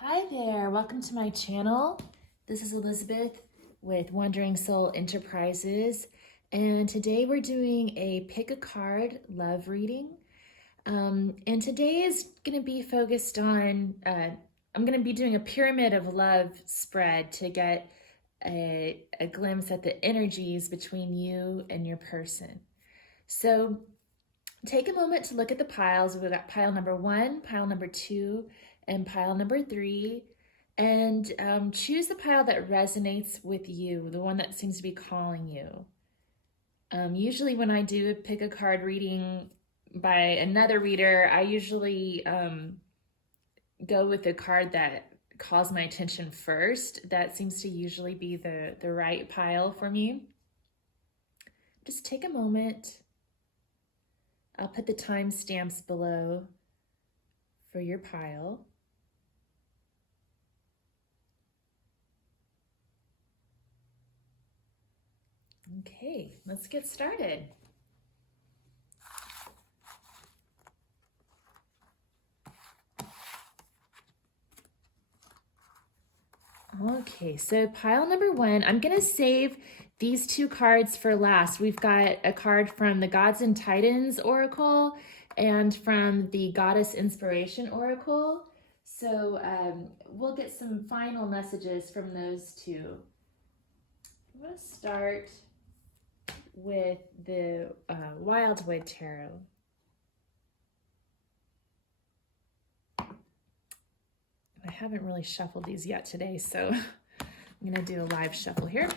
Hi there, welcome to my channel. This is Elizabeth with Wandering Soul Enterprises, and today we're doing a pick a card love reading. And today is going to be focused on, I'm going to be doing a pyramid of love spread to get a glimpse at the energies between you and your person. So take a moment to look at the piles. We've got pile number 1, pile number 2, and pile number 3. And choose the pile that resonates with you, the one that seems to be calling you. Usually when I do pick a card reading by another reader, I usually go with the card that calls my attention first. That seems to usually be the right pile for me. Just take a moment. I'll put the timestamps below for your pile. Okay, let's get started. Okay, so pile number 1, I'm going to save these 2 cards for last. We've got a card from the Gods and Titans Oracle and from the Goddess Inspiration Oracle. So we'll get some final messages from those 2. I'm going to start with the Wildwood Tarot. I haven't really shuffled these yet today, so I'm going to do a live shuffle here.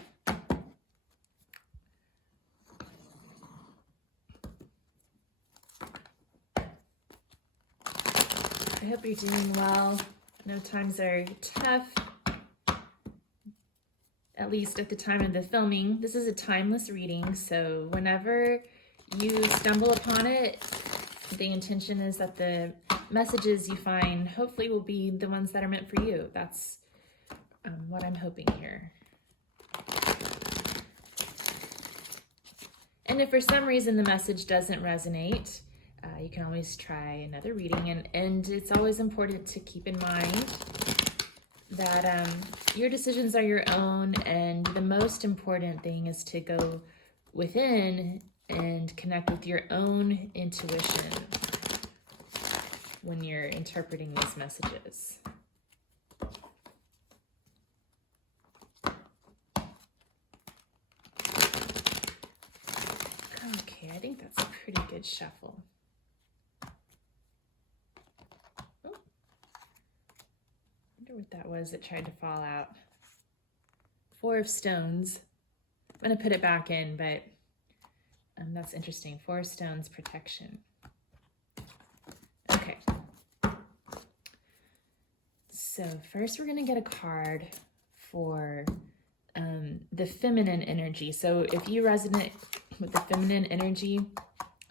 I hope you're doing well. I know times are tough, at least at the time of the filming. This is a timeless reading, so whenever you stumble upon it, the intention is that the messages you find hopefully will be the ones that are meant for you. That's what I'm hoping here. And if for some reason the message doesn't resonate, you can always try another reading. And it's always important to keep in mind that your decisions are your own, and the most important thing is to go within and connect with your own intuition when you're interpreting these messages. Okay, I think that's a pretty good shuffle. Oh, I wonder what that was that tried to fall out. 4 of Stones. I'm going to put it back in, but that's interesting. 4 of Stones, protection. Okay. So first we're going to get a card for the feminine energy. So if you resonate with the feminine energy,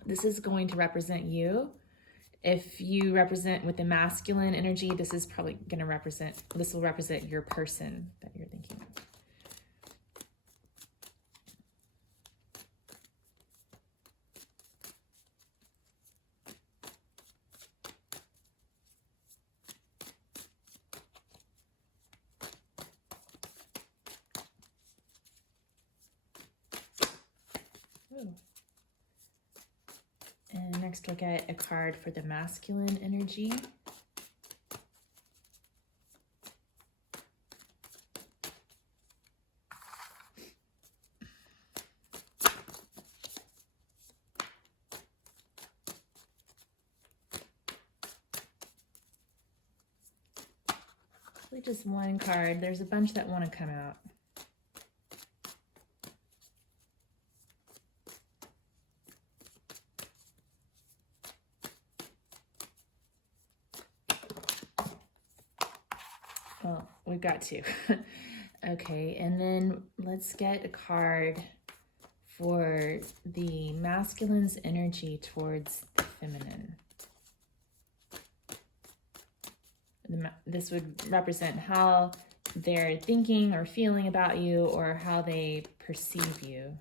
this is going to represent you. If you represent with the masculine energy, this is probably going to represent, this will represent your person that you're thinking of. And next we'll get a card for the masculine energy. Really just one card. There's a bunch that want to come out. Well, we've got 2. Okay, and then let's get a card for the masculine's energy towards the feminine. This would represent how they're thinking or feeling about you, or how they perceive you.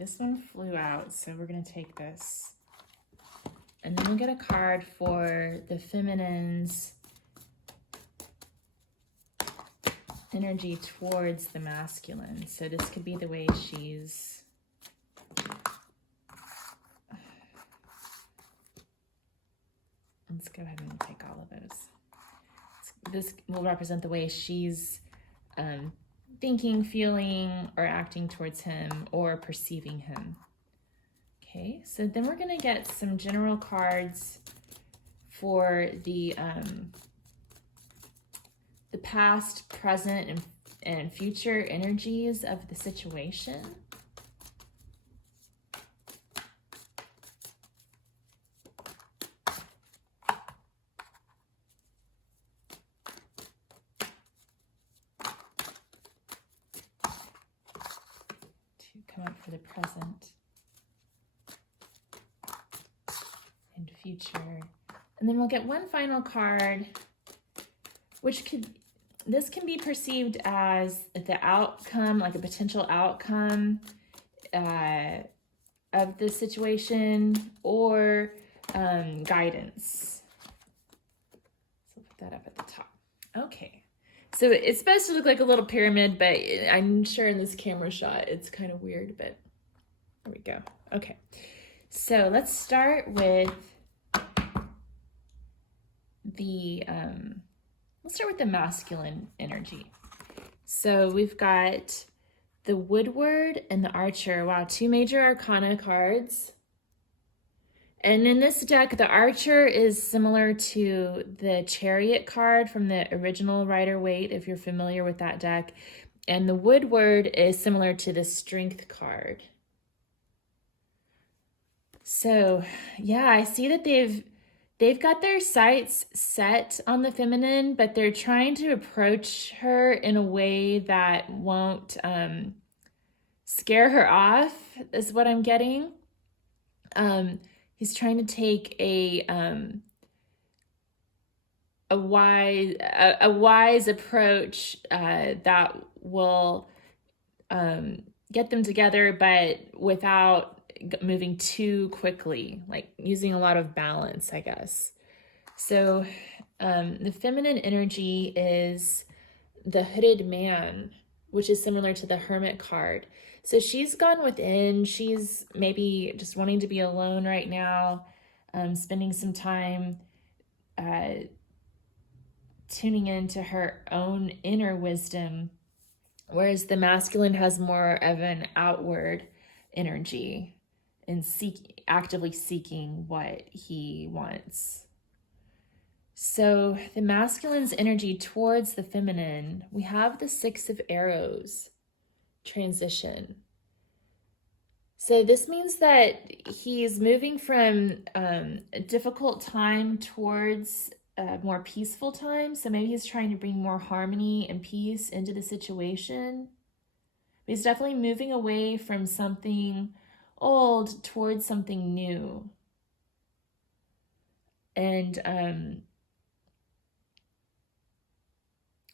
this one flew out, so we're going to take this. And then we'll get a card for the feminine's energy towards the masculine. So this could be the way she's let's go ahead and take all of those. This will represent the way she's thinking, feeling, or acting towards him or perceiving him. Okay, so then we're going to get some general cards for the past, present, and future energies of the situation. To come up for the present and future. And then we'll get one final card, which this can be perceived as the outcome, like a potential outcome of the situation, or guidance. So put that up at the top. Okay. So it's supposed to look like a little pyramid, but I'm sure in this camera shot it's kind of weird, but there we go. Okay. So let's start with the masculine energy. So we've got the Woodward and the Archer. Wow, 2 major arcana cards. And in this deck, the Archer is similar to the Chariot card from the original Rider-Waite, if you're familiar with that deck. And the Woodward is similar to the Strength card. So, yeah, I see that they've got their sights set on the feminine, but they're trying to approach her in a way that won't scare her off, is what I'm getting. He's trying to take a wise approach that will get them together, but without moving too quickly, like using a lot of balance, I guess. So the feminine energy is the Hooded Man, which is similar to the Hermit card. So she's gone within. She's maybe just wanting to be alone right now, spending some time tuning into her own inner wisdom, whereas the masculine has more of an outward energy and actively seeking what he wants. So the masculine's energy towards the feminine, we have the 6 of Arrows transition. So this means that he's moving from a difficult time towards a more peaceful time. So maybe he's trying to bring more harmony and peace into the situation. But he's definitely moving away from something old towards something new. And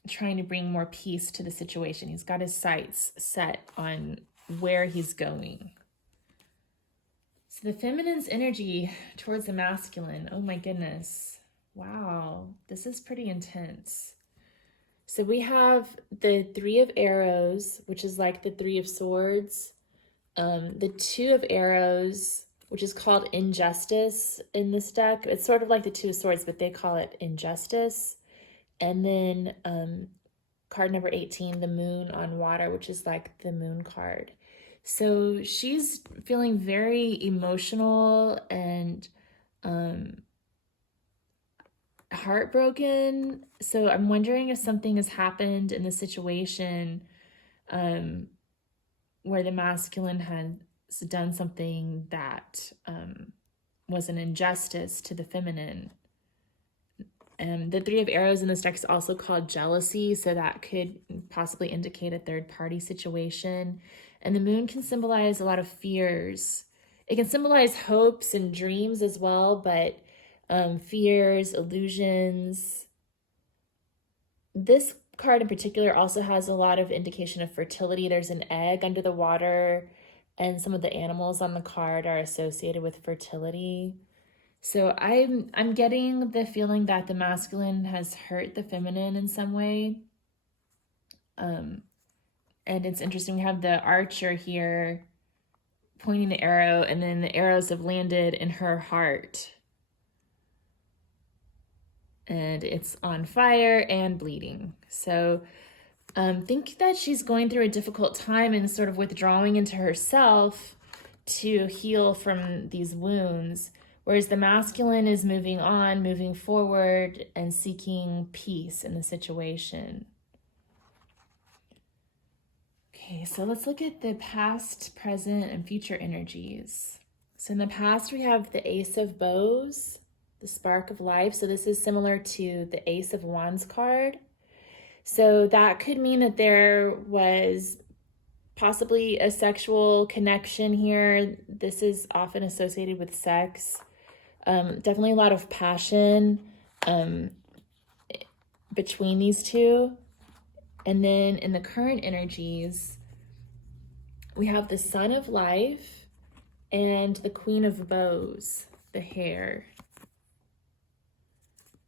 trying to bring more peace to the situation. He's got his sights set on where he's going. So the feminine's energy towards the masculine, oh my goodness. Wow, this is pretty intense. So we have the 3 of Arrows, which is like the 3 of Swords. The 2 of Arrows, which is called Injustice in this deck. It's sort of like the 2 of Swords, but they call it Injustice. And then card number 18, the Moon on Water, which is like the Moon card. So she's feeling very emotional and heartbroken. So I'm wondering if something has happened in the situation where the masculine has done something that was an injustice to the feminine. The 3 of Arrows in this deck is also called Jealousy, so that could possibly indicate a third-party situation. And the Moon can symbolize a lot of fears. It can symbolize hopes and dreams as well, but fears, illusions. This card in particular also has a lot of indication of fertility. There's an egg under the water, and some of the animals on the card are associated with fertility. So I'm getting the feeling that the masculine has hurt the feminine in some way. And it's interesting, we have the archer here pointing the arrow, and then the arrows have landed in her heart. And it's on fire and bleeding. So think that she's going through a difficult time and sort of withdrawing into herself to heal from these wounds, whereas the masculine is moving on, moving forward, and seeking peace in the situation. Okay, so let's look at the past, present, and future energies. So in the past, we have the Ace of Bows, the Spark of Life. So this is similar to the Ace of Wands card. So that could mean that there was possibly a sexual connection here. This is often associated with sex. Definitely a lot of passion between these two. And then in the current energies, we have the Sun of Life and the Queen of Bows, the hare.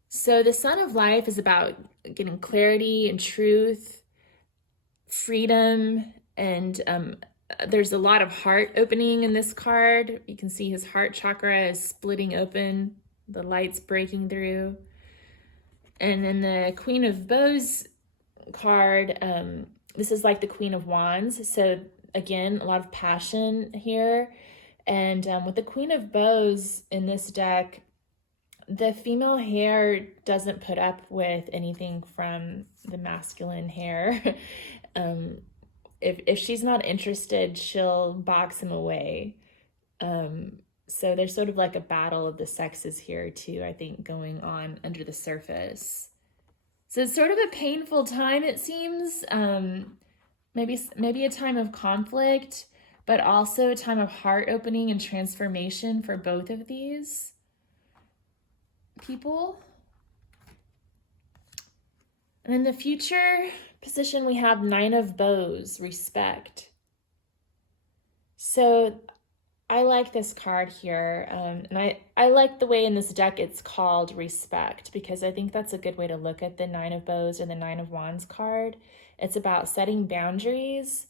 So the Sun of Life is about getting clarity and truth, freedom, and there's a lot of heart opening in this card. You can see his heart chakra is splitting open, the light's breaking through. And then the Queen of Bows card, this is like the Queen of Wands. So again, a lot of passion here. And with the Queen of Bows in this deck, the female hare doesn't put up with anything from the masculine hare. If she's not interested, she'll box him away. So there's sort of like a battle of the sexes here too, I think, going on under the surface. So it's sort of a painful time, it seems. Maybe a time of conflict, but also a time of heart opening and transformation for both of these people. And in the future position, we have Nine of Bows, respect. So I like this card here, and I like the way in this deck it's called respect, because I think that's a good way to look at the Nine of Bows or the Nine of Wands card. It's about setting boundaries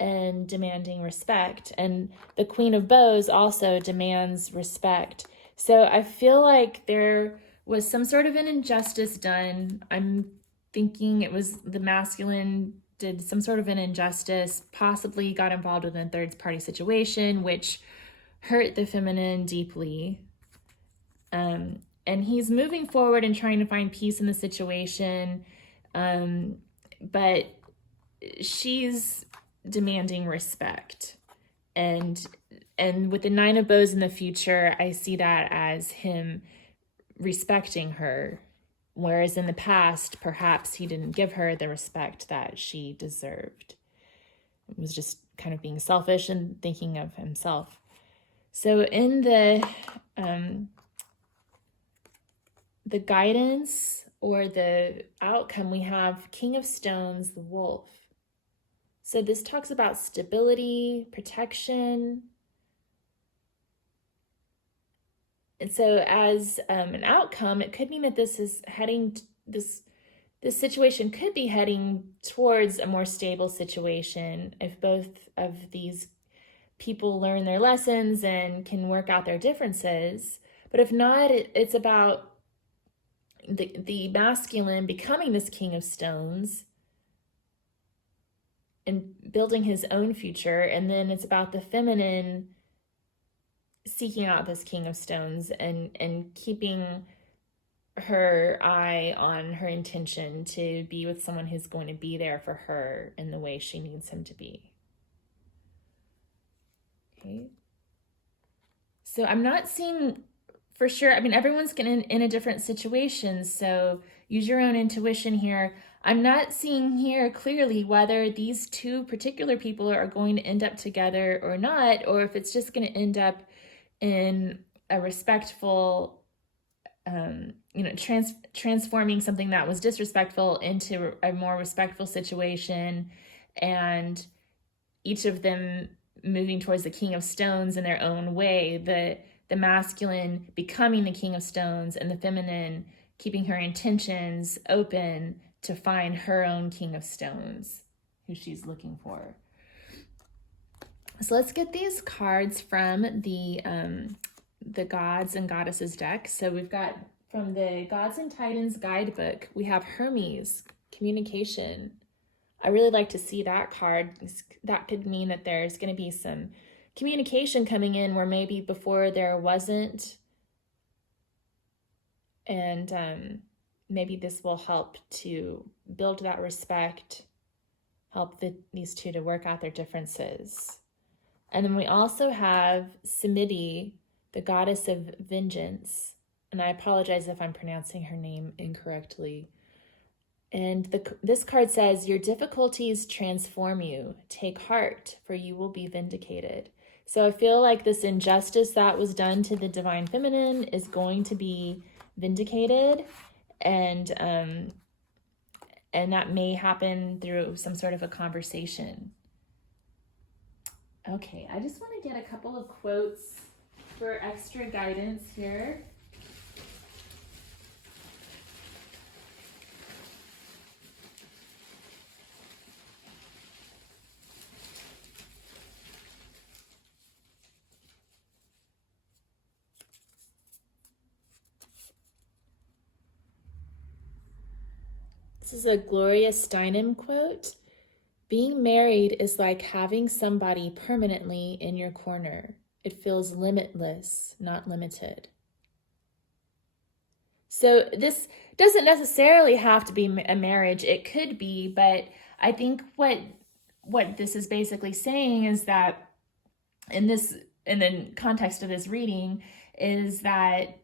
and demanding respect, and the Queen of Bows also demands respect. So I feel like there was some sort of an injustice done. I'm thinking it was the masculine did some sort of an injustice, possibly got involved with a third party situation, which hurt the feminine deeply. And he's moving forward and trying to find peace in the situation. But she's demanding respect. And with the Nine of Bows in the future, I see that as him respecting her. Whereas in the past, perhaps he didn't give her the respect that she deserved. It was just kind of being selfish and thinking of himself. So in the guidance or the outcome, we have King of Stones, the wolf. So this talks about stability, protection. And so as an outcome, it could mean that this is heading, this situation could be heading towards a more stable situation if both of these people learn their lessons and can work out their differences. But if not, it's about the masculine becoming this King of Stones and building his own future. And then it's about the feminine seeking out this King of Stones and keeping her eye on her intention to be with someone who's going to be there for her in the way she needs him to be. Okay. So I'm not seeing for sure. I mean, everyone's in a different situation, so use your own intuition here. I'm not seeing here clearly whether these two particular people are going to end up together or not, or if it's just going to end up in a respectful, transforming something that was disrespectful into a more respectful situation, and each of them moving towards the King of Stones in their own way, the masculine becoming the King of Stones and the feminine keeping her intentions open to find her own King of Stones, who she's looking for. So let's get these cards from the Gods and Goddesses deck. So we've got from the Gods and Titans guidebook, we have Hermes, communication. I really like to see that card. That could mean that there's going to be some communication coming in where maybe before there wasn't. And maybe this will help to build that respect, help these two to work out their differences. And then we also have Samiti, the goddess of vengeance. And I apologize if I'm pronouncing her name incorrectly. And this card says, your difficulties transform you. Take heart, for you will be vindicated. So I feel like this injustice that was done to the divine feminine is going to be vindicated. And that may happen through some sort of a conversation. Okay, I just want to get a couple of quotes for extra guidance here. This is a Gloria Steinem quote. Being married is like having somebody permanently in your corner. It feels limitless, not limited. So this doesn't necessarily have to be a marriage. It could be, but I think what this is basically saying is that in the context of this reading is that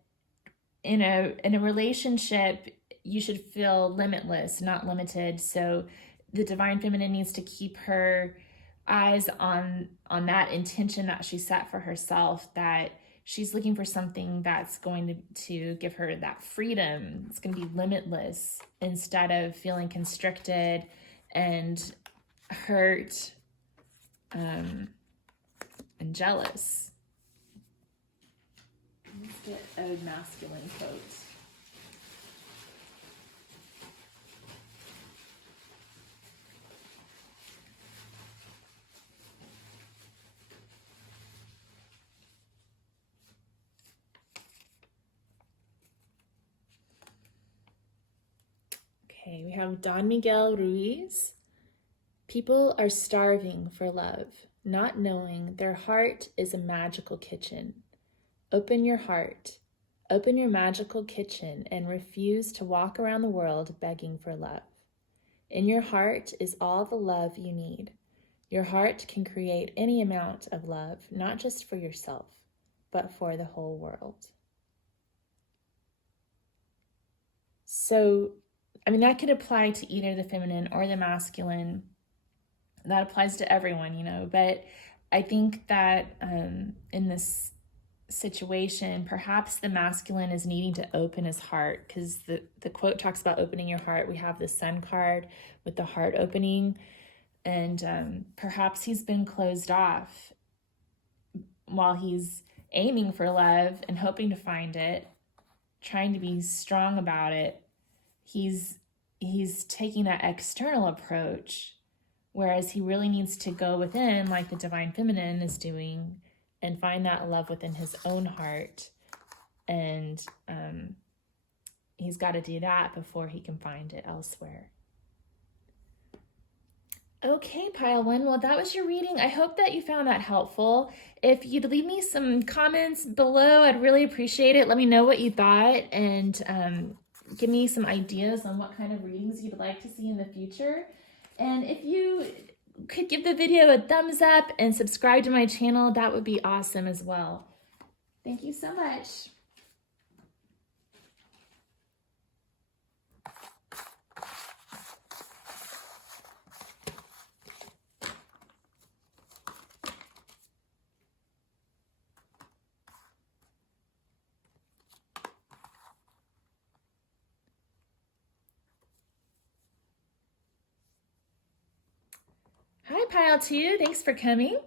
in a relationship, you should feel limitless, not limited. So the divine feminine needs to keep her eyes on that intention that she set for herself, that she's looking for something that's going to give her that freedom. It's going to be limitless instead of feeling constricted and hurt and jealous. Let's get a masculine quote. Okay, we have Don Miguel Ruiz. People are starving for love, not knowing their heart is a magical kitchen. Open your heart, open your magical kitchen, and refuse to walk around the world begging for love. In your heart is all the love you need. Your heart can create any amount of love, not just for yourself, but for the whole world. So, I mean, that could apply to either the feminine or the masculine. That applies to everyone, you know, but I think that in this situation, perhaps the masculine is needing to open his heart, because the quote talks about opening your heart. We have the Sun card with the heart opening, and perhaps he's been closed off while he's aiming for love and hoping to find it, trying to be strong about it. He's taking that external approach, whereas he really needs to go within, like the divine feminine is doing, and find that love within his own heart. And he's got to do that before he can find it elsewhere. Okay, pile one. Well, that was your reading. I hope that you found that helpful. If you'd leave me some comments below, I'd really appreciate it. Let me know what you thought, and give me some ideas on what kind of readings you'd like to see in the future. And if you could give the video a thumbs up and subscribe to my channel, that would be awesome as well. Thank you so much. Hi, Pile 2. Thanks for coming.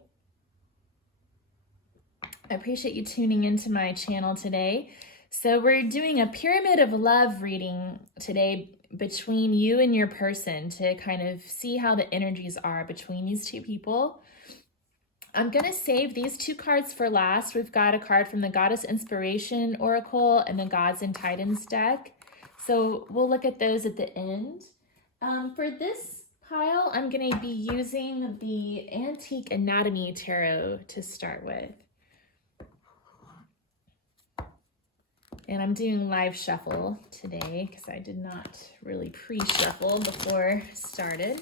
I appreciate you tuning into my channel today. So we're doing a pyramid of love reading today between you and your person to kind of see how the energies are between these two people. I'm going to save these two cards for last. We've got a card from the Goddess Inspiration Oracle and the Gods and Titans deck. So we'll look at those at the end. For this pile, I'm going to be using the Antique Anatomy Tarot to start with. And I'm doing live shuffle today because I did not really pre-shuffle before I started.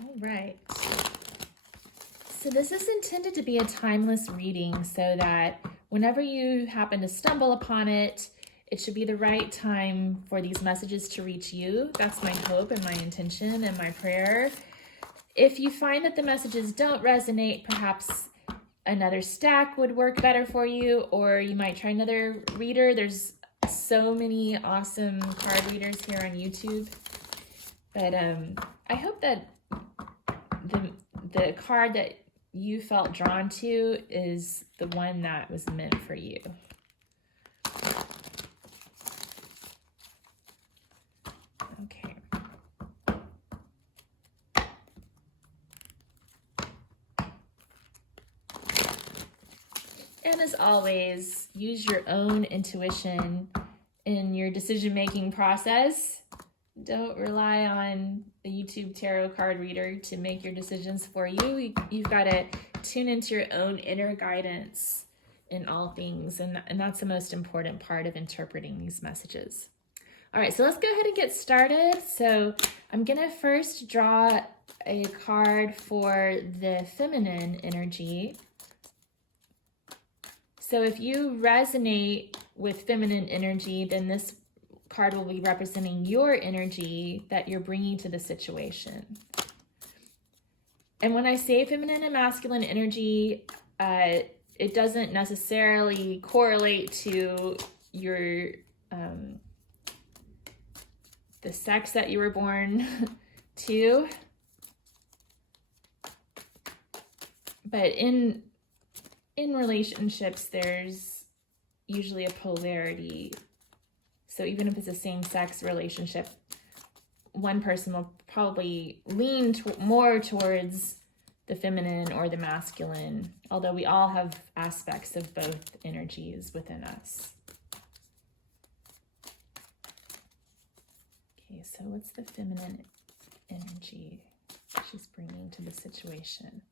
All right. So this is intended to be a timeless reading so that whenever you happen to stumble upon it, it should be the right time for these messages to reach you. That's my hope and my intention and my prayer. If you find that the messages don't resonate, perhaps another stack would work better for you, or you might try another reader. There's so many awesome card readers here on YouTube. But I hope that the card that you felt drawn to is the one that was meant for you. Okay. And as always, use your own intuition in your decision-making process. Don't rely on the YouTube tarot card reader to make your decisions for you. You've got to tune into your own inner guidance in all things, and that's the most important part of interpreting these messages. All right, so let's go ahead and get started. So I'm going to first draw a card for the feminine energy. So if you resonate with feminine energy, then this card will be representing your energy that you're bringing to the situation. And when I say feminine and masculine energy, it doesn't necessarily correlate to your the sex that you were born to. But in relationships, there's usually a polarity. So even if it's a same-sex relationship, one person will probably lean more towards the feminine or the masculine, although we all have aspects of both energies within us. Okay, so what's the feminine energy she's bringing to the situation?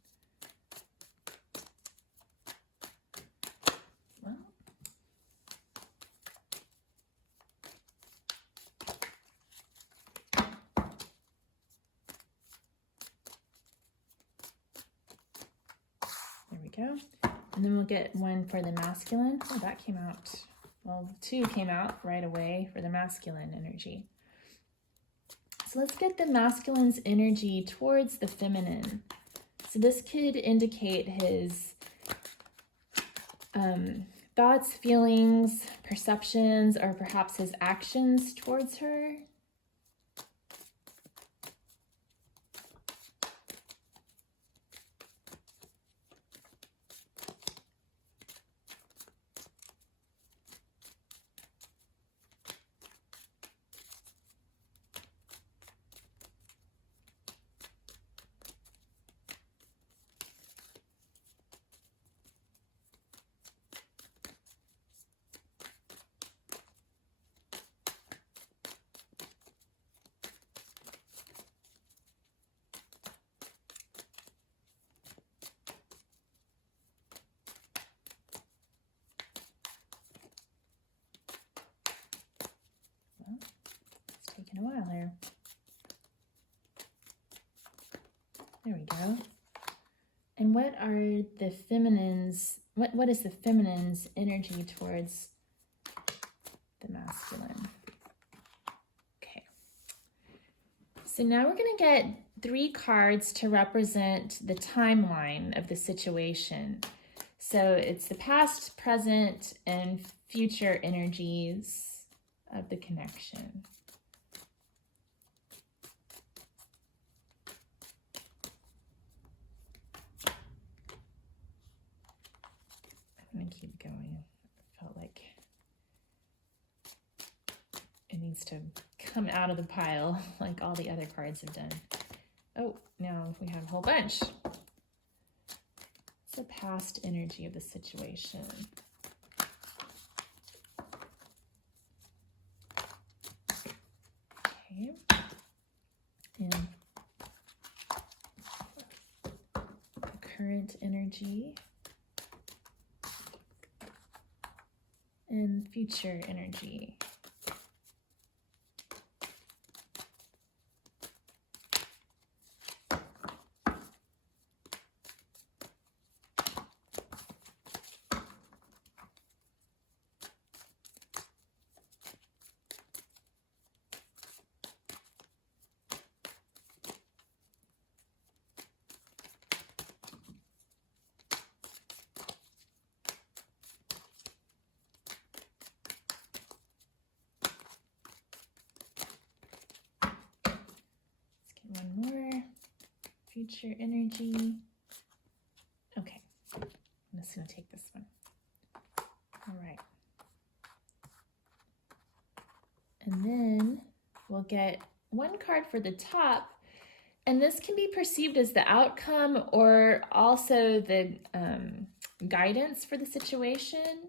Go. And then we'll get one for the masculine. Oh, that came out. Well, two came out right away for the masculine energy. So let's get the masculine's energy towards the feminine. So this could indicate his thoughts, feelings, perceptions, or perhaps his actions towards her. Taking a while there. There we go. And what are the feminines, what is the feminine's energy towards the masculine? Okay. So now we're going to get 3 cards to represent the timeline of the situation. So it's the past, present, and future energies of the connection. I'm going to keep going. I felt like it needs to come out of the pile like all the other cards have done. Oh, now we have a whole bunch. It's the past energy of the situation. Okay. And the current energy and future energy. One more. Future energy. Okay, I'm just going to take this one. All right. And then we'll get one card for the top. And this can be perceived as the outcome or also the guidance for the situation.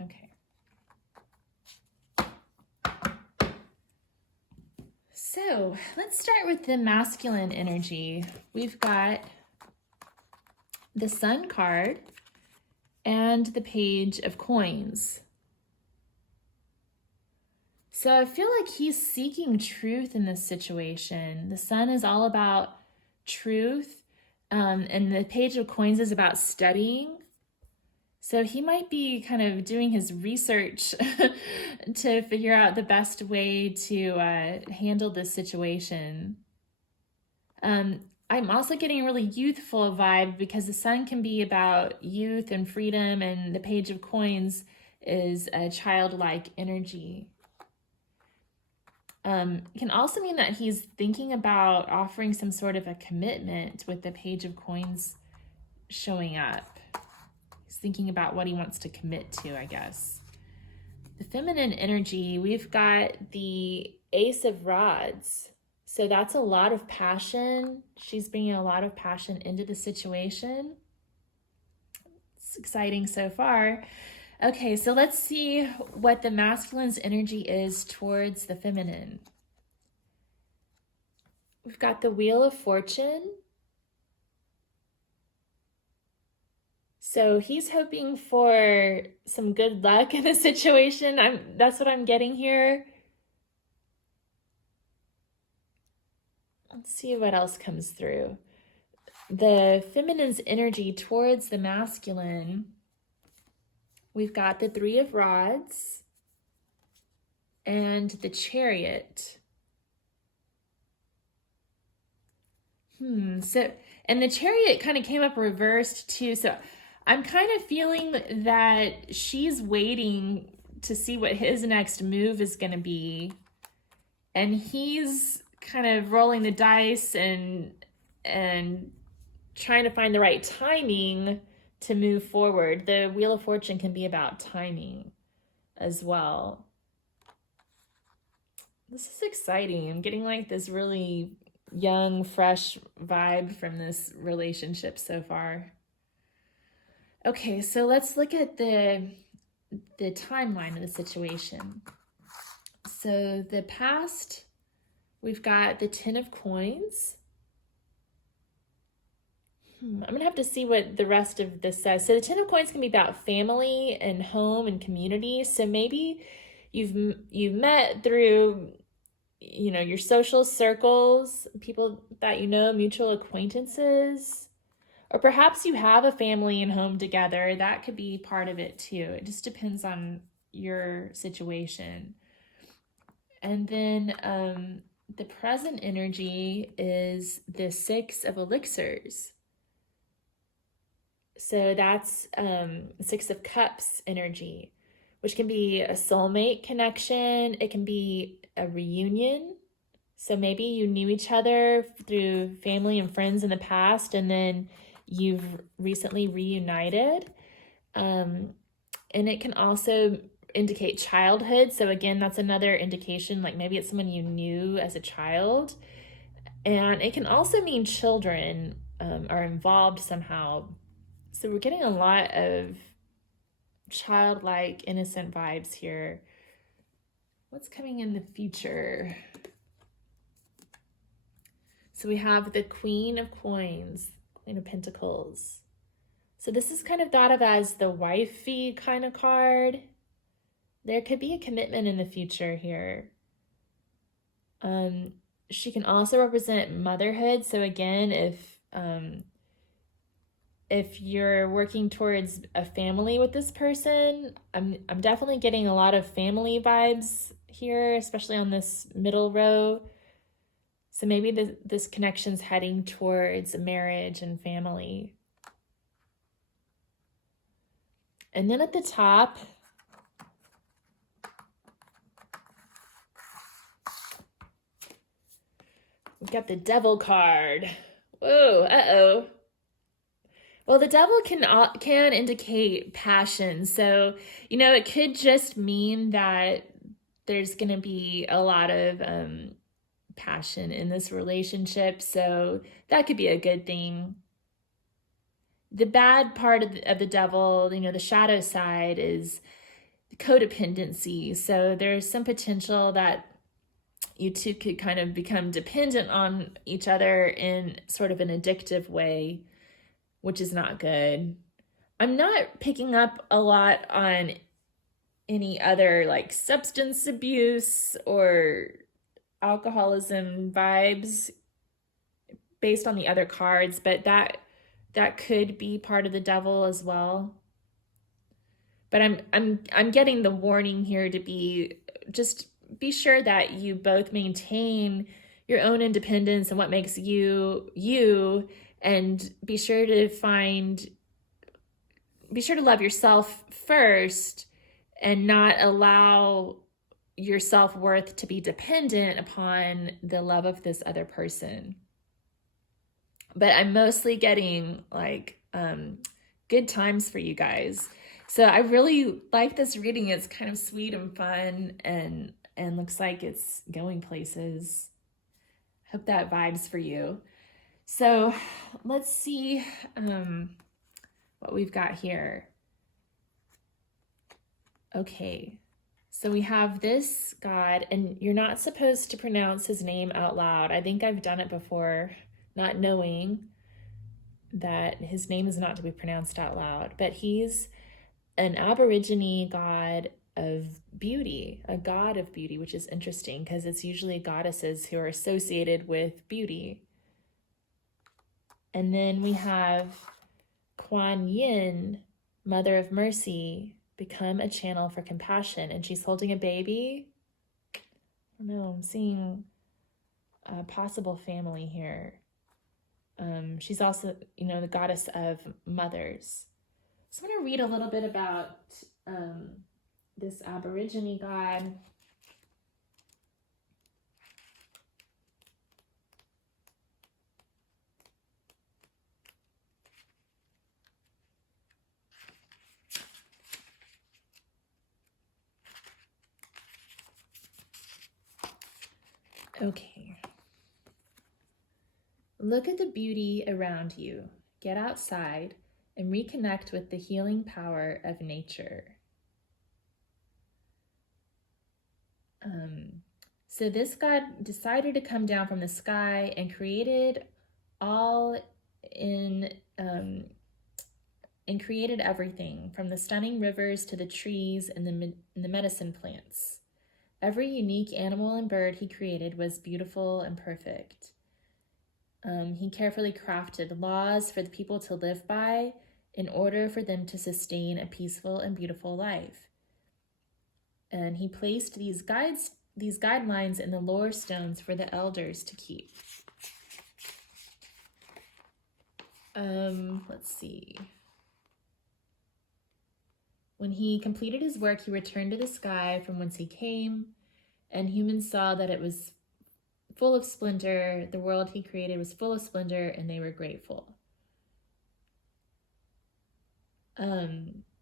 Okay. So let's start with the masculine energy. We've got the Sun card and the Page of Coins. So I feel like he's seeking truth in this situation. The Sun is all about truth, and the Page of Coins is about studying. So he might be kind of doing his research to figure out the best way to handle this situation. I'm also getting a really youthful vibe because the Sun can be about youth and freedom, and the Page of Coins is a childlike energy. It can also mean that he's thinking about offering some sort of a commitment with the Page of Coins showing up. He's thinking about what he wants to commit to, I guess. The feminine energy, we've got the Ace of Rods. So that's a lot of passion. She's bringing a lot of passion into the situation. It's exciting so far. Okay, so let's see what the masculine's energy is towards the feminine. We've got the Wheel of Fortune. So he's hoping for some good luck in the situation. That's what I'm getting here. Let's see what else comes through. The feminine's energy towards the masculine. We've got the Three of Rods and the Chariot. And the Chariot kind of came up reversed too. So I'm kind of feeling that she's waiting to see what his next move is going to be. And he's kind of rolling the dice and trying to find the right timing to move forward. The Wheel of Fortune can be about timing as well. This is exciting. I'm getting like this really young, fresh vibe from this relationship so far. Okay, so let's look at the timeline of the situation. So the past, we've got the Ten of Coins. I'm going to have to see what the rest of this says. So the Ten of Coins can be about family and home and community. So maybe you've met through, your social circles, people that you know, mutual acquaintances. Or perhaps you have a family and home together. That could be part of it too. It just depends on your situation. And then the present energy is the Six of Elixirs. So that's Six of Cups energy, which can be a soulmate connection. It can be a reunion. So maybe you knew each other through family and friends in the past, and then you've recently reunited. And it can also indicate childhood. So again, that's another indication, like maybe it's someone you knew as a child. And it can also mean children are involved somehow. So we're getting a lot of childlike, innocent vibes here. What's coming in the future? So we have the Queen of Coins, Queen of Pentacles. So this is kind of thought of as the wifey kind of card. There could be a commitment in the future here. She can also represent motherhood. So again, if you're working towards a family with this person, I'm definitely getting a lot of family vibes here, especially on this middle row. So maybe this connection's heading towards marriage and family. And then at the top, we've got the Devil card. Whoa, uh-oh. Well, the devil can indicate passion. So, it could just mean that there's going to be a lot of passion in this relationship. So that could be a good thing. The bad part of the devil, the shadow side, is codependency. So there's some potential that you two could kind of become dependent on each other in sort of an addictive way, which is not good. I'm not picking up a lot on any other like substance abuse or alcoholism vibes based on the other cards, but that could be part of the devil as well. But I'm getting the warning here to be sure that you both maintain your own independence and what makes you you, and be sure to love yourself first and not allow your self-worth to be dependent upon the love of this other person. But I'm mostly getting like good times for you guys. So I really like this reading. It's kind of sweet and fun and looks like it's going places. Hope that vibes for you. So let's see what we've got here. Okay, so we have this God, and you're not supposed to pronounce his name out loud. I think I've done it before, not knowing that his name is not to be pronounced out loud, but he's an Aborigine god of beauty, a god of beauty, which is interesting because it's usually goddesses who are associated with beauty. And then we have Kuan Yin, Mother of Mercy, become a channel for compassion. And she's holding a baby. I don't know, I'm seeing a possible family here. She's also, the goddess of mothers. So I'm going to read a little bit about this Aborigine god. Okay. Look at the beauty around you. Get outside and reconnect with the healing power of nature. So this God decided to come down from the sky and created created everything, from the stunning rivers to the trees and the medicine plants. Every unique animal and bird he created was beautiful and perfect. He carefully crafted laws for the people to live by in order for them to sustain a peaceful and beautiful life. And he placed these guidelines in the lower stones for the elders to keep. Let's see. When he completed his work, he returned to the sky from whence he came, and humans saw that it was full of splendor. The world he created was full of splendor, and they were grateful.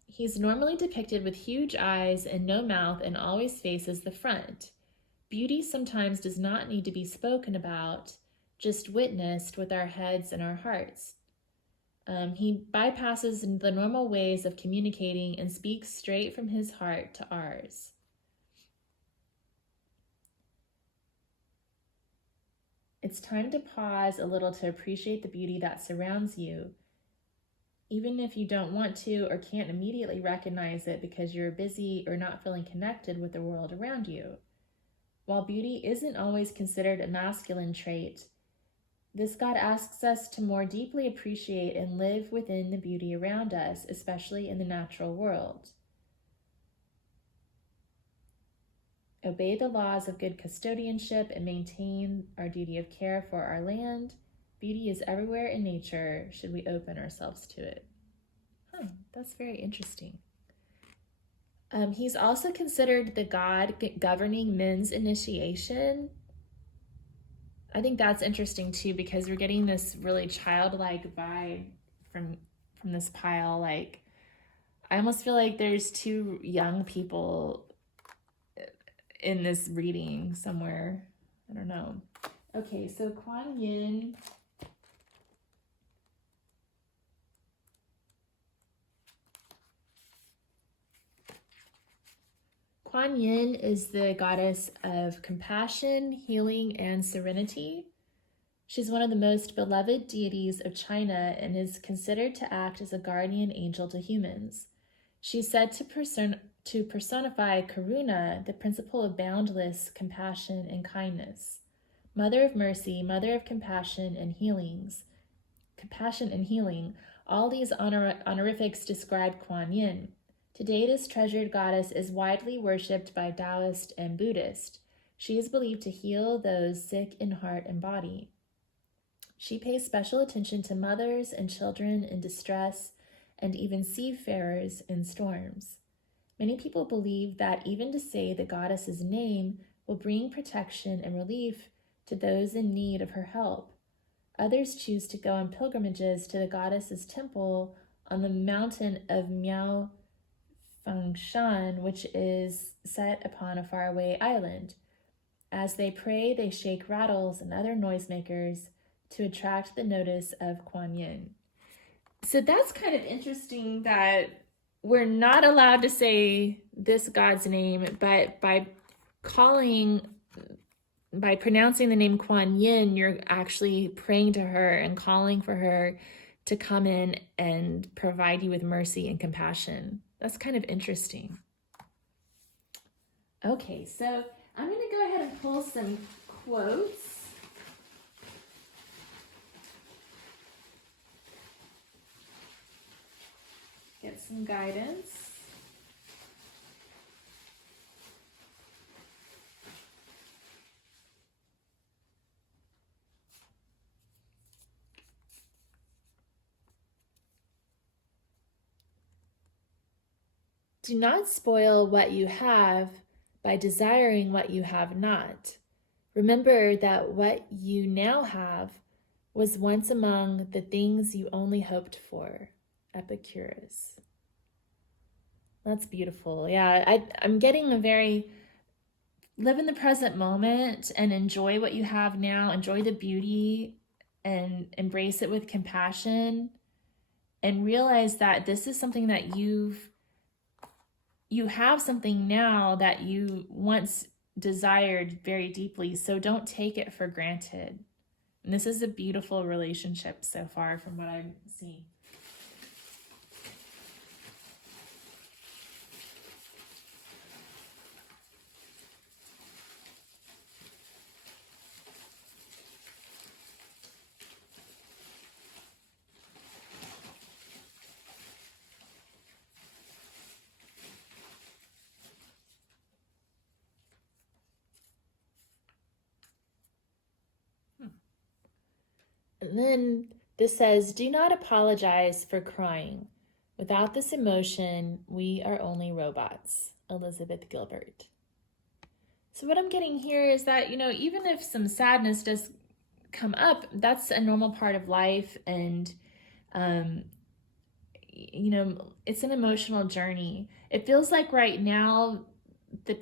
He's normally depicted with huge eyes and no mouth and always faces the front. Beauty sometimes does not need to be spoken about, just witnessed with our heads and our hearts. He bypasses the normal ways of communicating and speaks straight from his heart to ours. It's time to pause a little to appreciate the beauty that surrounds you, even if you don't want to or can't immediately recognize it because you're busy or not feeling connected with the world around you. While beauty isn't always considered a masculine trait, this God asks us to more deeply appreciate and live within the beauty around us, especially in the natural world. Obey the laws of good custodianship and maintain our duty of care for our land. Beauty is everywhere in nature, should we open ourselves to it. That's very interesting. He's also considered the God governing men's initiation. I think that's interesting too, because we're getting this really childlike vibe from this pile. Like, I almost feel like there's two young people in this reading somewhere. I don't know. Okay, so Kuan Yin. Kuan Yin is the goddess of compassion, healing, and serenity. She's one of the most beloved deities of China and is considered to act as a guardian angel to humans. She's said to personify Karuna, the principle of boundless compassion and kindness. Mother of mercy, mother of compassion and healing. All these honorifics describe Kuan Yin. Today, this treasured goddess is widely worshipped by Taoist and Buddhist. She is believed to heal those sick in heart and body. She pays special attention to mothers and children in distress and even seafarers in storms. Many people believe that even to say the goddess's name will bring protection and relief to those in need of her help. Others choose to go on pilgrimages to the goddess's temple on the mountain of Miao Fangshan, which is set upon a faraway island. As they pray, they shake rattles and other noisemakers to attract the notice of Kuan Yin. So that's kind of interesting that we're not allowed to say this God's name, but by pronouncing the name Kuan Yin, you're actually praying to her and calling for her to come in and provide you with mercy and compassion. That's kind of interesting. Okay, so I'm going to go ahead and pull some quotes. Get some guidance. Do not spoil what you have by desiring what you have not. Remember that what you now have was once among the things you only hoped for. Epicurus. That's beautiful. Yeah, I'm getting a very live in the present moment and enjoy what you have now. Enjoy the beauty and embrace it with compassion and realize that this is something that you have something now that you once desired very deeply, so don't take it for granted. And this is a beautiful relationship so far from what I'm seeing. And then this says, do not apologize for crying. Without this emotion, we are only robots. Elizabeth Gilbert. So what I'm getting here is that, even if some sadness does come up, that's a normal part of life. And, it's an emotional journey. It feels like right now, the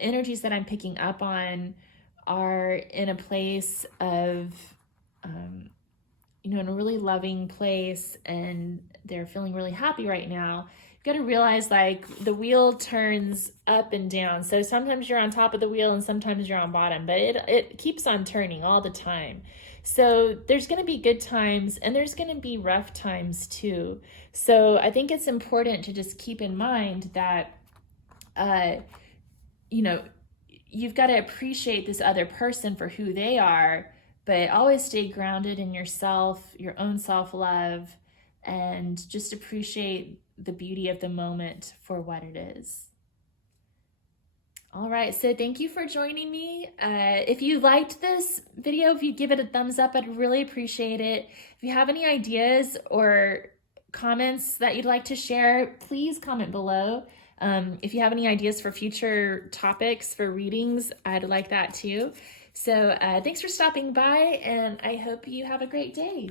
energies that I'm picking up on are in a place of, in a really loving place, and they're feeling really happy right now. You've got to realize, like, the wheel turns up and down. So sometimes you're on top of the wheel and sometimes you're on bottom, but it keeps on turning all the time. So there's going to be good times and there's going to be rough times too. So I think it's important to just keep in mind that, you've got to appreciate this other person for who they are, but always stay grounded in yourself, your own self-love, and just appreciate the beauty of the moment for what it is. All right, so thank you for joining me. If you liked this video, if you give it a thumbs up, I'd really appreciate it. If you have any ideas or comments that you'd like to share, please comment below. If you have any ideas for future topics for readings, I'd like that too. So thanks for stopping by, and I hope you have a great day.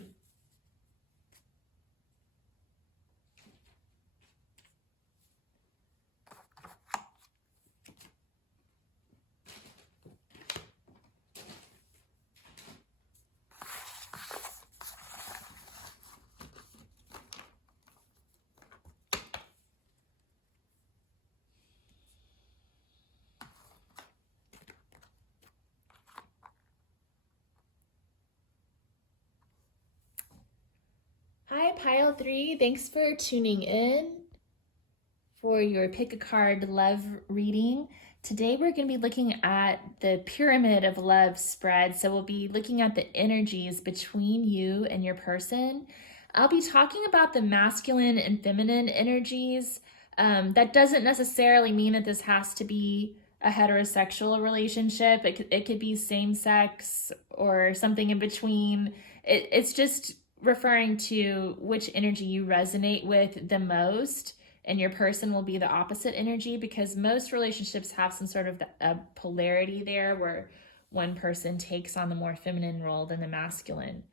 Hi, Pile 3. Thanks for tuning in for your Pick a Card Love reading. Today we're going to be looking at the Pyramid of Love spread. So we'll be looking at the energies between you and your person. I'll be talking about the masculine and feminine energies. That doesn't necessarily mean that this has to be a heterosexual relationship. It could be same-sex or something in between. It's just referring to which energy you resonate with the most, and your person will be the opposite energy, because most relationships have some sort of a polarity there where one person takes on the more feminine role than the masculine.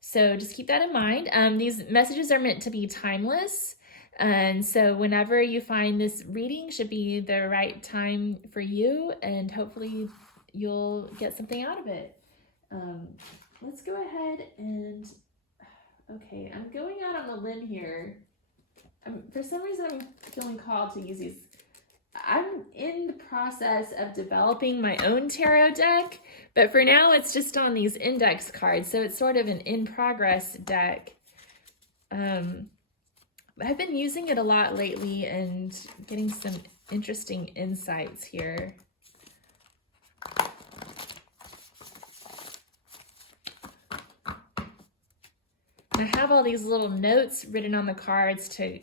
So just keep that in mind. These messages are meant to be timeless. And so whenever you find this reading should be the right time for you, and hopefully you'll get something out of it. Let's go ahead and, okay, I'm going out on a limb here. For some reason, I'm feeling called to use these. I'm in the process of developing my own tarot deck, but for now it's just on these index cards, so it's sort of an in-progress deck. I've been using it a lot lately and getting some interesting insights here. I have all these little notes written on the cards to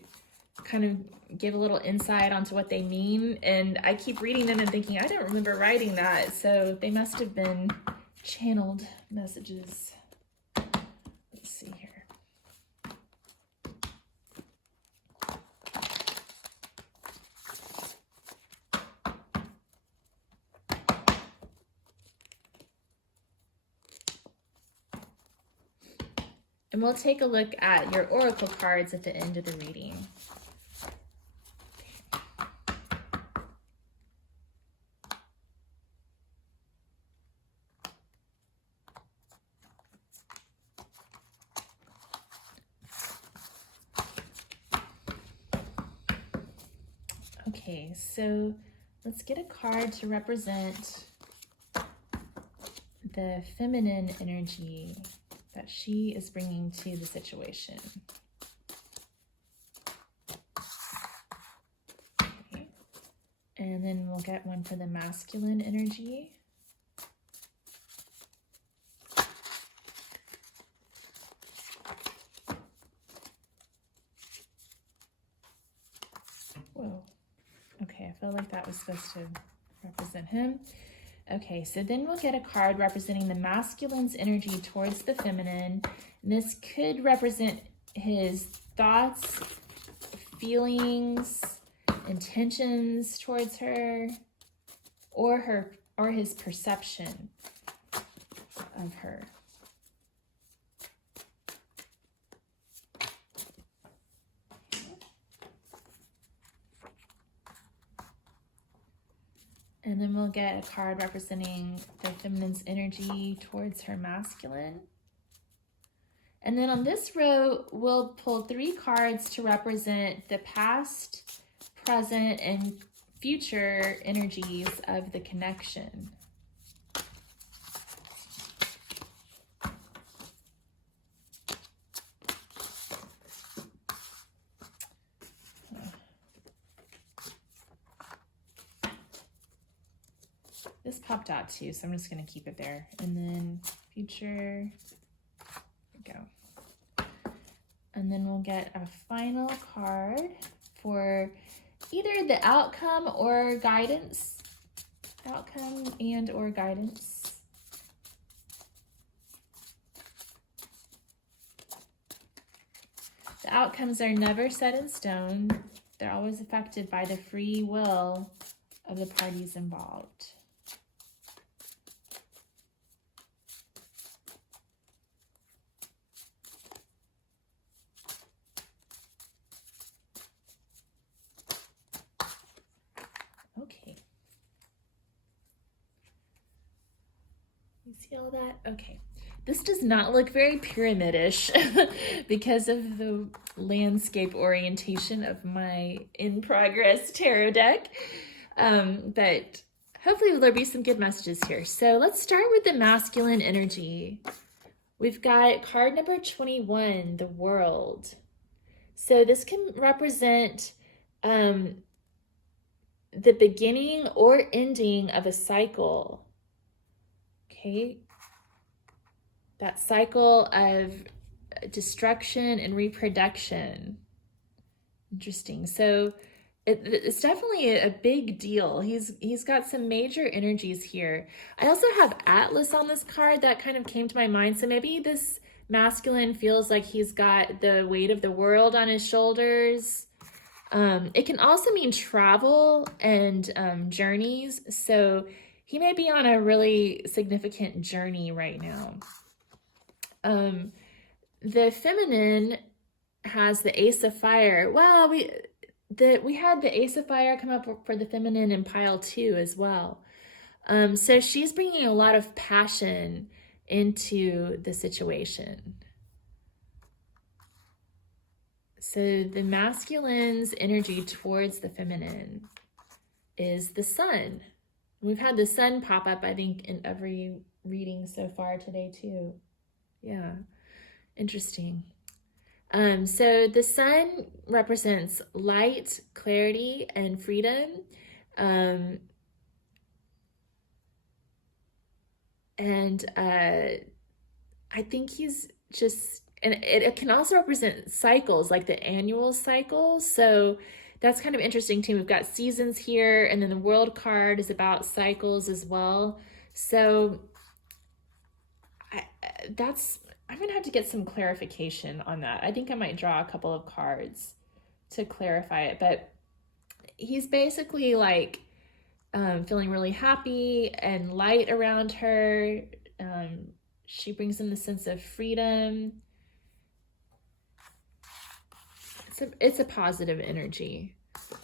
kind of give a little insight onto what they mean, and I keep reading them and thinking, I don't remember writing that, so they must have been channeled messages. Let's see here. And we'll take a look at your oracle cards at the end of the reading. Okay, so let's get a card to represent the feminine energy that she is bringing to the situation. Okay. And then we'll get one for the masculine energy. Whoa. Okay, I felt like that was supposed to represent him. Okay, so then we'll get a card representing the masculine's energy towards the feminine. And this could represent his thoughts, feelings, intentions towards her, or his perception of her. And then we'll get a card representing the feminine's energy towards her masculine. And then on this row, we'll pull 3 cards to represent the past, present, and future energies of the connection. This popped out too, so I'm just going to keep it there. And then future, there we go. And then we'll get a final card for either the outcome or guidance. Outcome and or guidance. The outcomes are never set in stone. They're always affected by the free will of the parties involved. Okay. You see all that? Okay. This does not look very pyramidish because of the landscape orientation of my in-progress tarot deck. But hopefully there'll be some good messages here. So let's start with the masculine energy. We've got card number 21, the World. So this can represent the beginning or ending of a cycle. Okay. That cycle of destruction and reproduction. Interesting. So it's definitely a big deal. He's got some major energies here. I also have Atlas on this card. That kind of came to my mind. So maybe this masculine feels like he's got the weight of the world on his shoulders. It can also mean travel and journeys. So he may be on a really significant journey right now. The feminine has the Ace of Fire. Well, we had the Ace of Fire come up for the feminine in pile 2 as well. So she's bringing a lot of passion into the situation. So the masculine's energy towards the feminine is the Sun. We've had the Sun pop up, I think, in every reading so far today too. Yeah, interesting. So the Sun represents light, clarity, and freedom. I think he's just, and it can also represent cycles, like the annual cycles. So that's kind of interesting too. We've got seasons here, and then the World card is about cycles as well. So I'm gonna have to get some clarification on that. I think I might draw a couple of cards to clarify it, but he's basically like feeling really happy and light around her. She brings him the sense of freedom. It's a positive energy.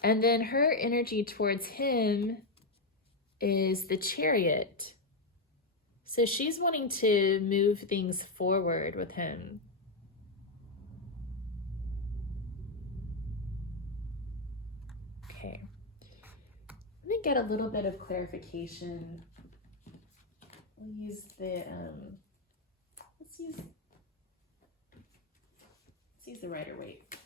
And then her energy towards him is the Chariot. So she's wanting to move things forward with him. Okay. Let me get a little bit of clarification. We'll use the, let's use the Rider-Waite.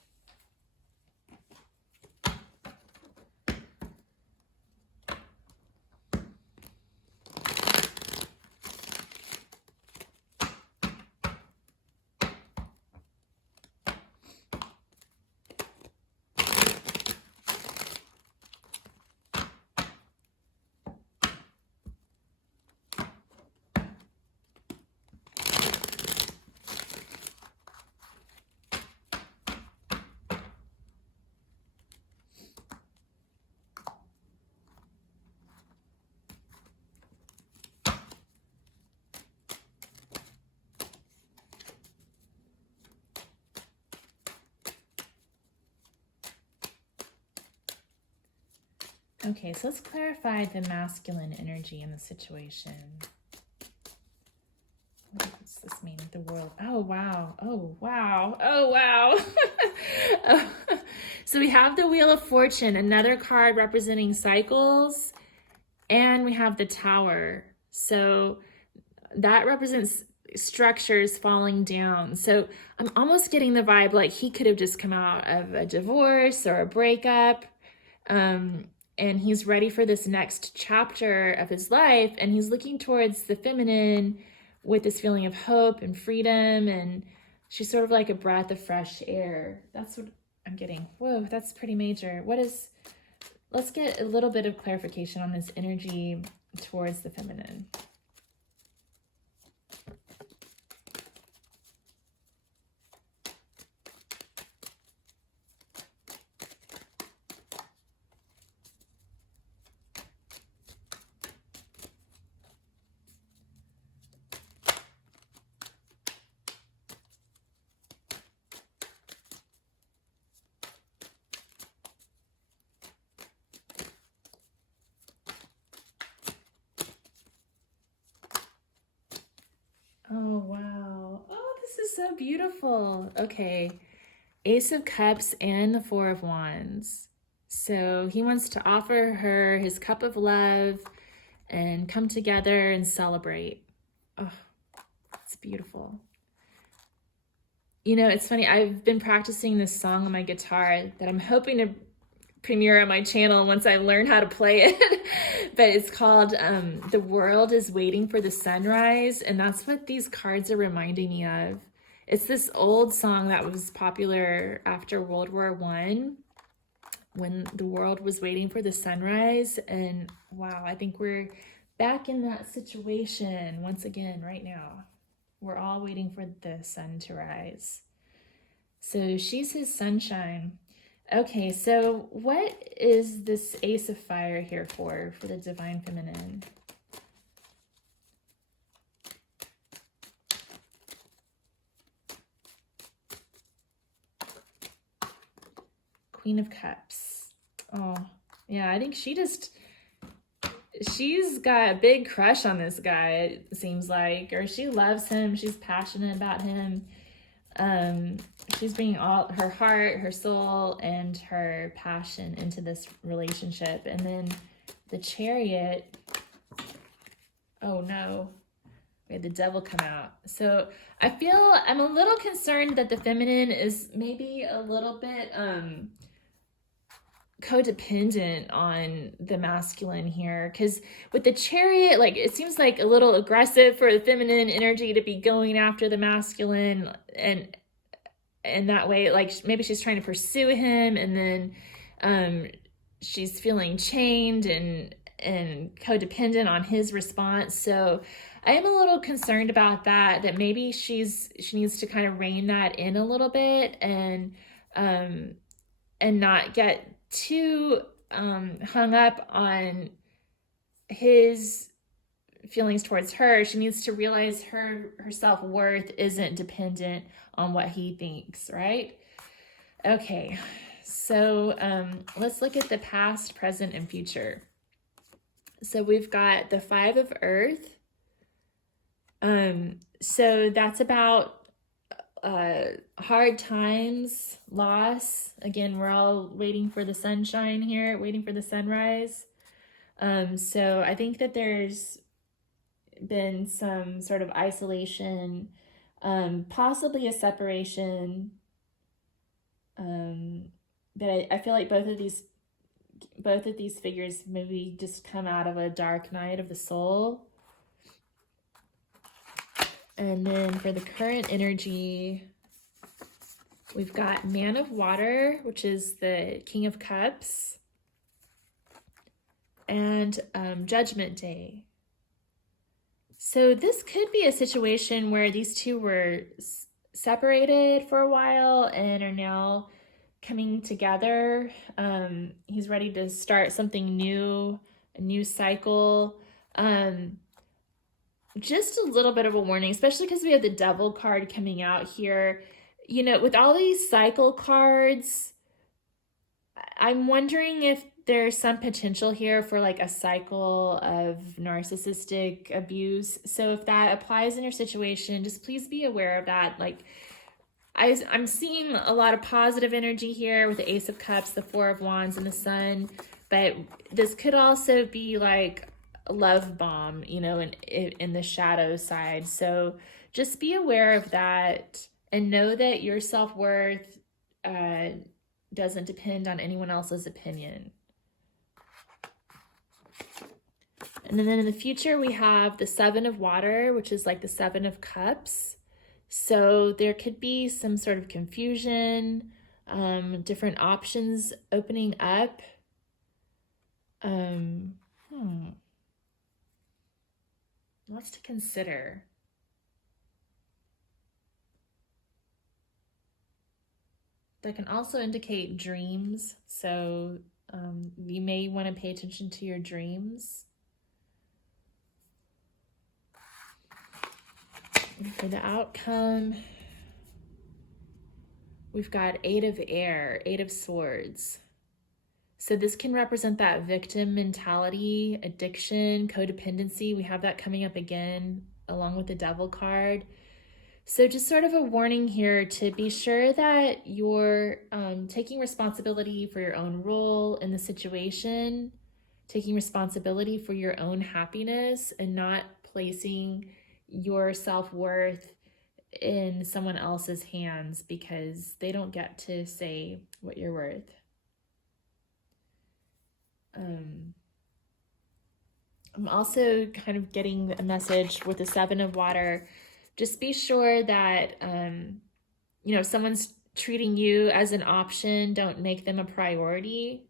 Okay, so let's clarify the masculine energy in the situation. What does this mean? The world. Oh, wow. Oh, wow. Oh, wow. So we have the Wheel of Fortune, another card representing cycles, and we have the Tower. So that represents structures falling down. So I'm almost getting the vibe like he could have just come out of a divorce or a breakup. And he's ready for this next chapter of his life, and he's looking towards the feminine with this feeling of hope and freedom, and she's sort of like a breath of fresh air. That's what I'm getting. Whoa, that's pretty major. Let's get a little bit of clarification on this energy towards the feminine. Oh, wow. Oh, this is so beautiful. Okay. Ace of Cups and the Four of Wands. So he wants to offer her his cup of love and come together and celebrate. Oh, it's beautiful. You know, it's funny. I've been practicing this song on my guitar that I'm hoping to premiere on my channel once I learn how to play it. But it's called The World is Waiting for the Sunrise. And that's what these cards are reminding me of. It's this old song that was popular after World War I, when the world was waiting for the sunrise. And wow, I think we're back in that situation once again right now. We're all waiting for the sun to rise. So she's his sunshine. Okay, so what is this Ace of Fire here for the Divine Feminine? Queen of Cups. Oh, yeah, I think she's got a big crush on this guy, it seems like, or she loves him. She's passionate about him. She's bringing all her heart, her soul, and her passion into this relationship. And then the Chariot. Oh no, we had the Devil come out. So I feel I'm a little concerned that the feminine is maybe a little bit codependent on the masculine here, because with the Chariot, like, it seems like a little aggressive for the feminine energy to be going after the masculine, and that way, like, maybe she's trying to pursue him, and then she's feeling chained and codependent on his response. So I am a little concerned about that maybe she needs to kind of rein that in a little bit, and not get too hung up on his feelings towards her. She needs to realize her self-worth isn't dependent on what he thinks, right? Okay, so let's look at the past, present, and future. So we've got the Five of Earth. So that's about hard times, loss. Again, we're all waiting for the sunshine here, waiting for the sunrise. So I think that there's been some sort of isolation, possibly a separation. But I feel like both of these figures maybe just come out of a dark night of the soul. And then for the current energy, we've got Man of Water, which is the King of Cups, and Judgment Day. So this could be a situation where these two were separated for a while and are now coming together. He's ready to start something new, a new cycle. Just a little bit of a warning, especially because we have the Devil card coming out here. You know, with all these cycle cards, I'm wondering if there's some potential here for like a cycle of narcissistic abuse. So if that applies in your situation, just please be aware of that. Like I'm seeing a lot of positive energy here with the Ace of Cups, the Four of Wands, and the Sun. But this could also be like a love bomb, you know, in the shadow side. So just be aware of that and know that your self-worth doesn't depend on anyone else's opinion. And then in the future, we have the Seven of Water, which is like the Seven of Cups. So there could be some sort of confusion, different options opening up. Lots to consider. That can also indicate dreams. So you may want to pay attention to your dreams. And for the outcome, we've got Eight of Air, Eight of Swords. So this can represent that victim mentality, addiction, codependency. We have that coming up again along with the Devil card. So just sort of a warning here to be sure that you're taking responsibility for your own role in the situation, taking responsibility for your own happiness, and not placing your self-worth in someone else's hands because they don't get to say what you're worth. I'm also kind of getting a message with the Seven of Water. Just be sure that, you know, if someone's treating you as an option, don't make them a priority.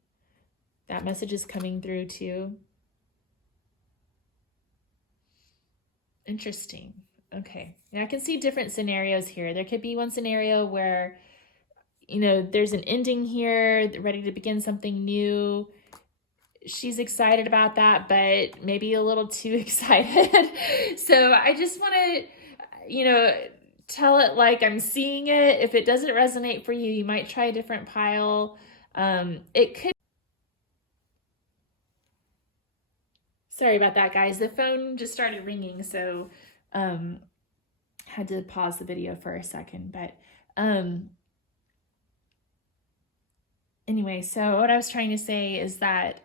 That message is coming through too. Interesting. Okay. Now I can see different scenarios here. There could be one scenario where, you know, there's an ending here, ready to begin something new. She's excited about that, but maybe a little too excited. So I just want to, you know, tell it like I'm seeing it. If it doesn't resonate for you, you might try a different pile. It could. Sorry about that, guys. The phone just started ringing, so had to pause the video for a second. But anyway, so what I was trying to say is that,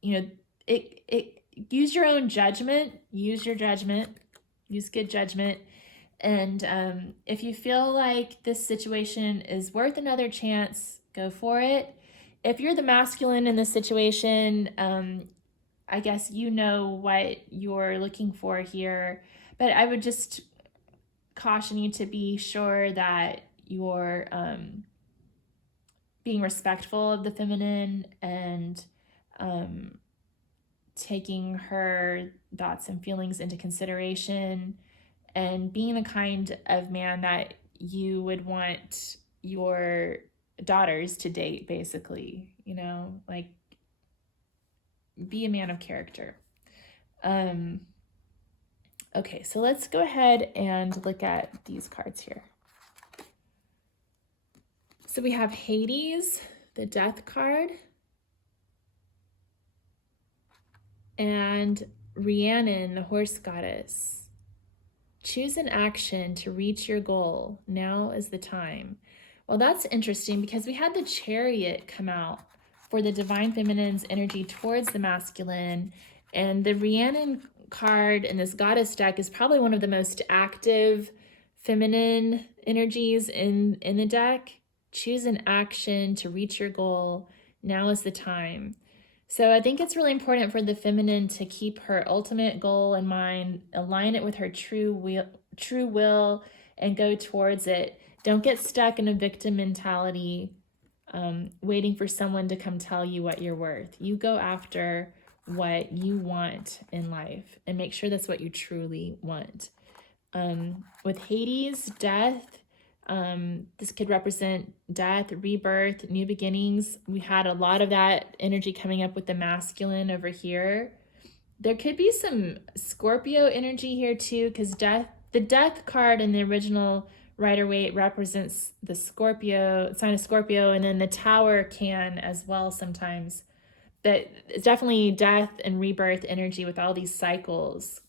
you know, it use your own judgment, use your judgment, use good judgment. And if you feel like this situation is worth another chance, go for it. If you're the masculine in this situation, I guess you know what you're looking for here, but I would just caution you to be sure that you're being respectful of the feminine and taking her thoughts and feelings into consideration and being the kind of man that you would want your daughters to date, basically, you know, like be a man of character. Okay, so let's go ahead and look at these cards here. So we have Hades, the Death card, and Rhiannon, the Horse Goddess. Choose an action to reach your goal. Now is the time. Well, that's interesting because we had the Chariot come out for the Divine Feminine's energy towards the masculine. And the Rhiannon card in this goddess deck is probably one of the most active feminine energies in the deck. Choose an action to reach your goal. Now is the time. So I think it's really important for the feminine to keep her ultimate goal in mind, align it with her true will, and go towards it. Don't get stuck in a victim mentality, waiting for someone to come tell you what you're worth. You go after what you want in life and make sure that's what you truly want. With Hades, death, this could represent death, rebirth, new beginnings. We had a lot of that energy coming up with the masculine over here. There could be some Scorpio energy here too, because the death card in the original Rider-Waite represents the sign of Scorpio, and then the Tower can as well sometimes. that it's definitely death and rebirth energy with all these cycles.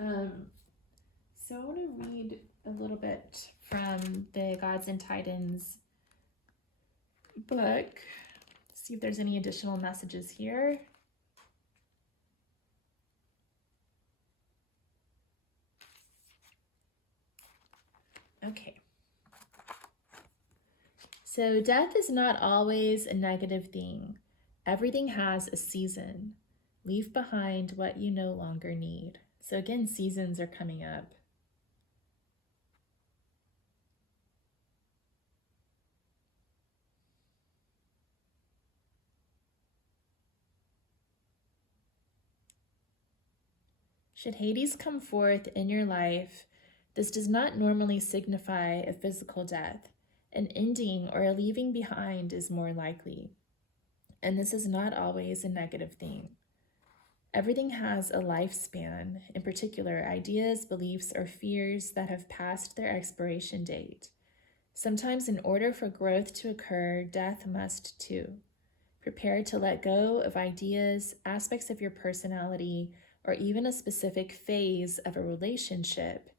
So I want to read a little bit from the Gods and Titans book, see if there's any additional messages here. Okay. So death is not always a negative thing. Everything has a season. Leave behind what you no longer need. So again, seasons are coming up. Should Hades come forth in your life, this does not normally signify a physical death. An ending or a leaving behind is more likely. And this is not always a negative thing. Everything has a lifespan, in particular, ideas, beliefs, or fears that have passed their expiration date. Sometimes, in order for growth to occur, death must too. Prepare to let go of ideas, aspects of your personality, or even a specific phase of a relationship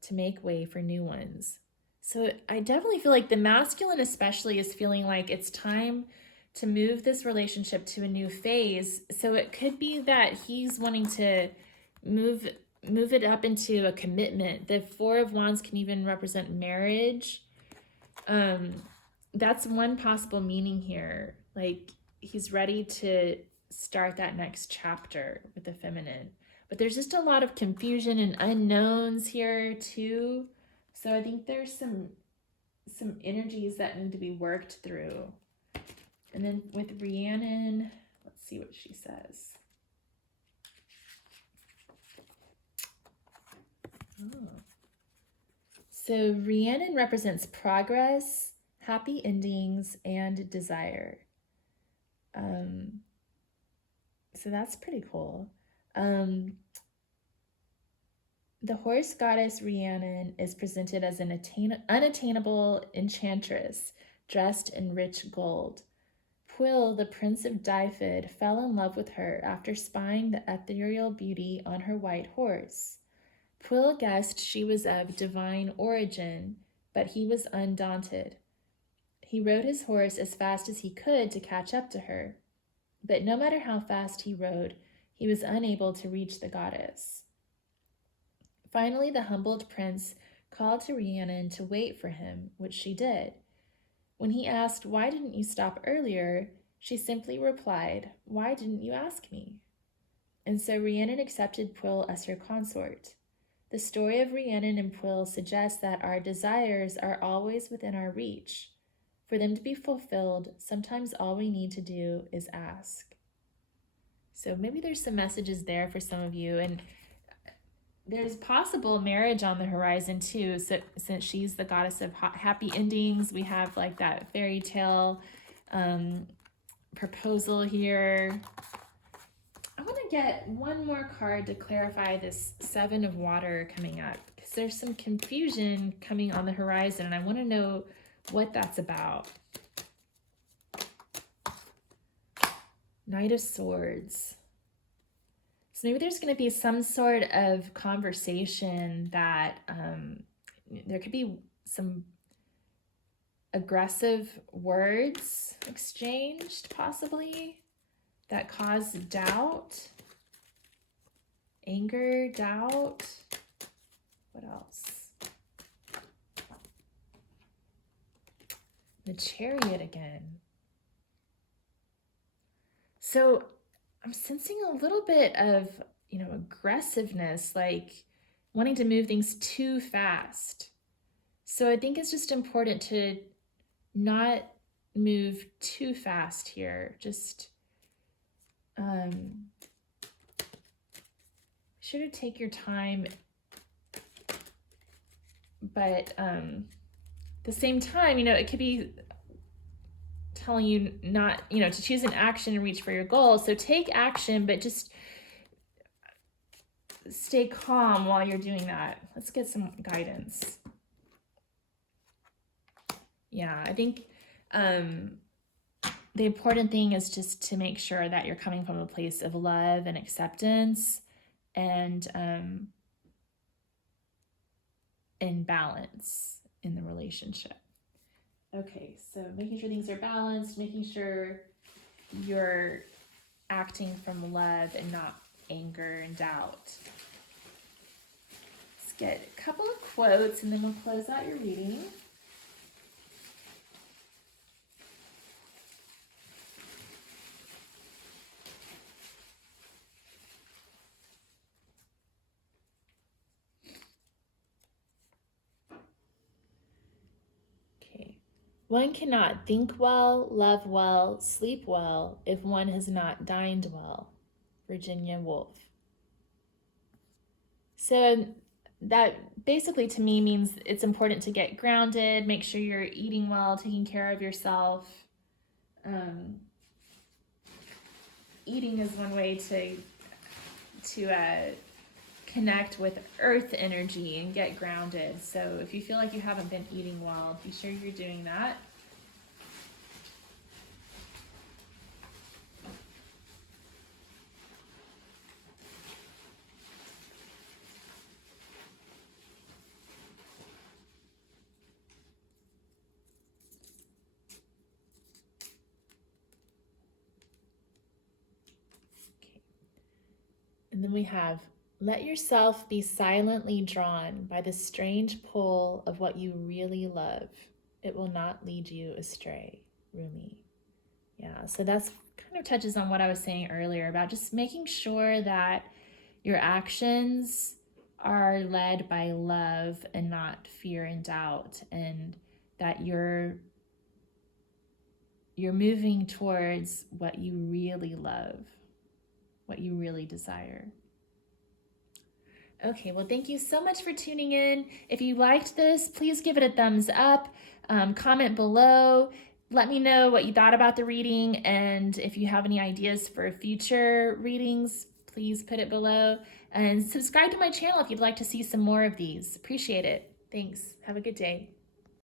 to make way for new ones. So I definitely feel like the masculine especially is feeling like it's time to move this relationship to a new phase. So it could be that he's wanting to move it up into a commitment. The Four of Wands can even represent marriage. That's one possible meaning here. Like he's ready to start that next chapter with the feminine. But there's just a lot of confusion and unknowns here too. So I think there's some energies that need to be worked through. And then with Rhiannon, let's see what she says. Oh. So Rhiannon represents progress, happy endings, and desire. So that's pretty cool. The horse goddess Rhiannon is presented as an unattainable enchantress dressed in rich gold. Pwyll, the prince of Dyfed, fell in love with her after spying the ethereal beauty on her white horse. Pwyll guessed she was of divine origin, but he was undaunted. He rode his horse as fast as he could to catch up to her, but no matter how fast he rode, he was unable to reach the goddess. Finally, the humbled prince called to Rhiannon to wait for him, which she did. When he asked, "Why didn't you stop earlier?" she simply replied, "Why didn't you ask me?" And so Rhiannon accepted Pwyll as her consort. The story of Rhiannon and Pwyll suggests that our desires are always within our reach. For them to be fulfilled, sometimes all we need to do is ask. So maybe there's some messages there for some of you. And there's possible marriage on the horizon too. So since she's the goddess of happy endings, we have like that fairy tale proposal here. I want to get one more card to clarify this Seven of Water coming up, because there's some confusion coming on the horizon and I want to know what that's about. Knight of Swords. So maybe there's going to be some sort of conversation that there could be some aggressive words exchanged, possibly, that cause doubt, anger, doubt. What else? The Chariot again. So I'm sensing a little bit of, aggressiveness, like wanting to move things too fast. So I think it's just important to not move too fast here. Just sure to take your time, but at the same time, it could be telling you not, to choose an action and reach for your goal. So take action, but just stay calm while you're doing that. Let's get some guidance. Yeah, I think the important thing is just to make sure that you're coming from a place of love and acceptance and in balance in the relationship. Okay, so making sure things are balanced, making sure you're acting from love and not anger and doubt. Let's get a couple of quotes and then we'll close out your reading. One cannot think well, love well, sleep well if one has not dined well. Virginia Woolf. So that basically to me means it's important to get grounded, make sure you're eating well, taking care of yourself. Eating is one way to connect with earth energy and get grounded. So if you feel like you haven't been eating well, be sure you're doing that. Okay. And then we have, let yourself be silently drawn by the strange pull of what you really love. It will not lead you astray. Rumi. Yeah, so that's kind of touches on what I was saying earlier about just making sure that your actions are led by love and not fear and doubt, and that you're moving towards what you really love, what you really desire. Okay, well, thank you so much for tuning in. If you liked this, please give it a thumbs up, comment below, let me know what you thought about the reading, and if you have any ideas for future readings, please put it below, and subscribe to my channel if you'd like to see some more of these. Appreciate it. Thanks. Have a good day.